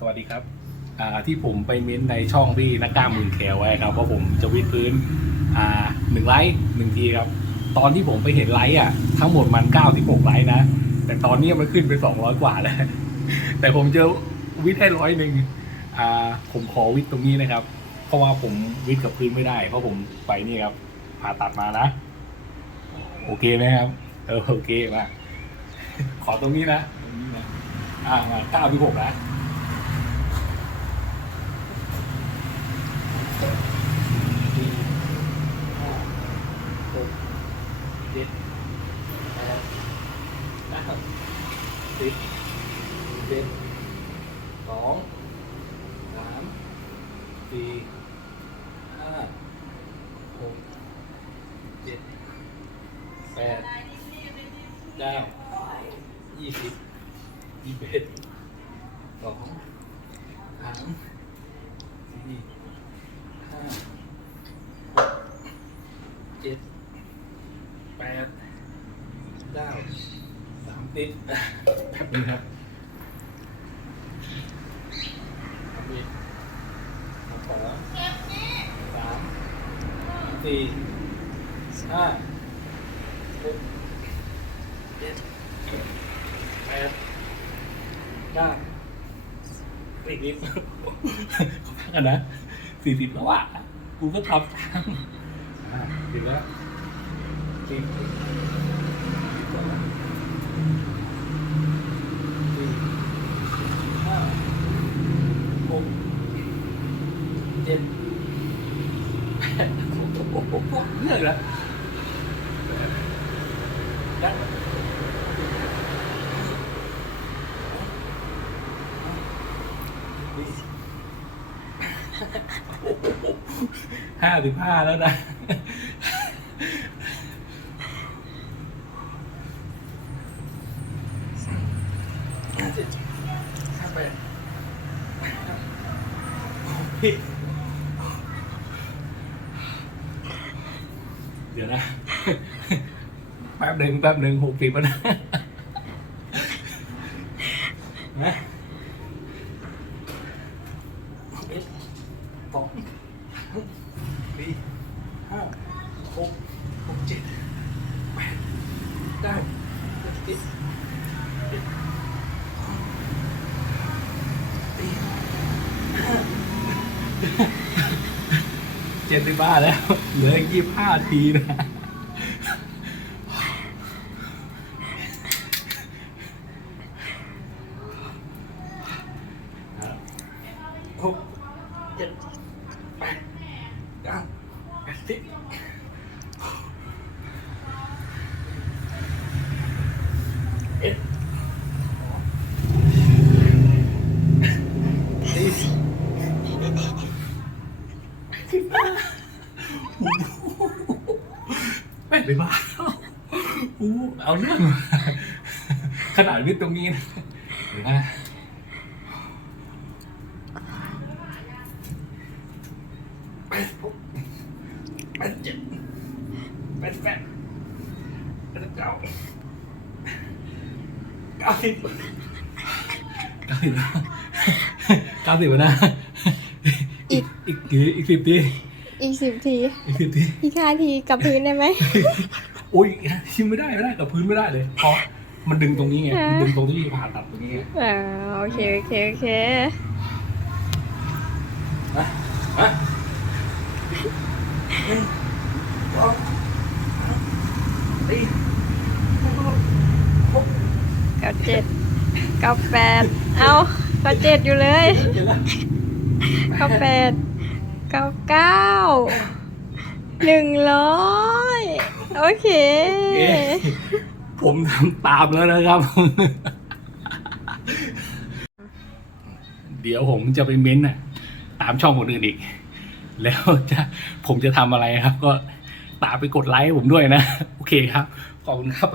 สวัสดีครับที่ผมไปเม้นในช่องที่นักกล้ามมือแคร์ไว้ครับว่าผมจะวิดพื้นหนึ่งไลค์หนึ่งทีครับ ตอนที่ผมไปเห็นไลค์อะทั้งหมดมันเก้าสิบหกไลค์นะ แต่ตอนนี้มันขึ้นไปสองร้อยกว่าแล้ว แต่ผมจะวิดให้ร้อยหนึ่งผมขอวิดตรงนี้นะครับ เพราะว่าผมวิดกับพื้นไม่ได้ เพราะผมไปนี่ครับผ่าตัดมานะ โอเคไหมครับเออโอเคมากขอตรงนี้นะตรงนี้นะอ่ามาเก้าที่หกนะสี่ห้าหกเจ็ดแปดเก้าสิบ เจ็ดสองสามสี่ห้าหกเจ็ดแปดเก้ายี่สิบยี่สิบเอ็ดสองสามสี่ห้าหกเจ็ดแปดเก้าสามสิบแป๊บนึงครับสามสิบสองสาม สี่ห้าหกเจ็ดแปดได้อีกนิดกันนะสี่สิบแล้วอะกูก็ทำตามอ่าถึงแล้วสี่ห้าหกเจ็ดแปด โอ้โหเลือกแล้วได้ห้าสิบห้าแล้วนะห้าสิบห้าแป ดผิดเดี๋ยวนะ แป๊บหนึ่งแป๊บหนึ่งหกสิบแล้วนะ นะเอ็ดสองสี่ห้าหกหกเจ็ดแปดเก้าสิบเอ็ดสี่ห้า เจ็ดสิบห้าแล้ว เหลือกยี่สิบห้าทีนะหกเจ็ดแปดเก้าสิบเอ็ดสองสี่สิบห้า แปบ้าอู้เอาเรื่อง ขนาดวิทย์ตรงนี้นะเดี๋ยวนะแปดหกแปดเจ็ดแปดแปดแปดเก้าเก้าสิบเก้าสิบแล้วเก้าสิบนะอีกอีกกี่อีกสิบที อีกสิบที อีกสิบที อีกห้าทีกับพื้นได้ไหมโอ้ยชิมไม่ได้ไม่ได้กับพื้นไม่ได้เลย เพราะมันดึงตรงนี้ไงมันดึงตรงที่ผ่าตัดตรงนี้ไงอ่าโอเคโอเคโอเคมามาหนึ่งสองสามสี่ห้าหกเก้าเจ็ดเก้าแปดเอาเก้าเจ็ดอยู่เลยเจ็ดแล้วเก้าแปด เก้าเก้าหนึ่งร้อยโอเค เอ๊ะผมทำตามแล้วนะครับ เดี๋ยวผมจะไปเม้นต์น่ะ ตามช่องคนอื่นอีก แล้วจะผมจะทำอะไรครับ ก็ตามไปกดไลค์ให้ผมด้วยนะ โอเคครับ ขอบคุณครับ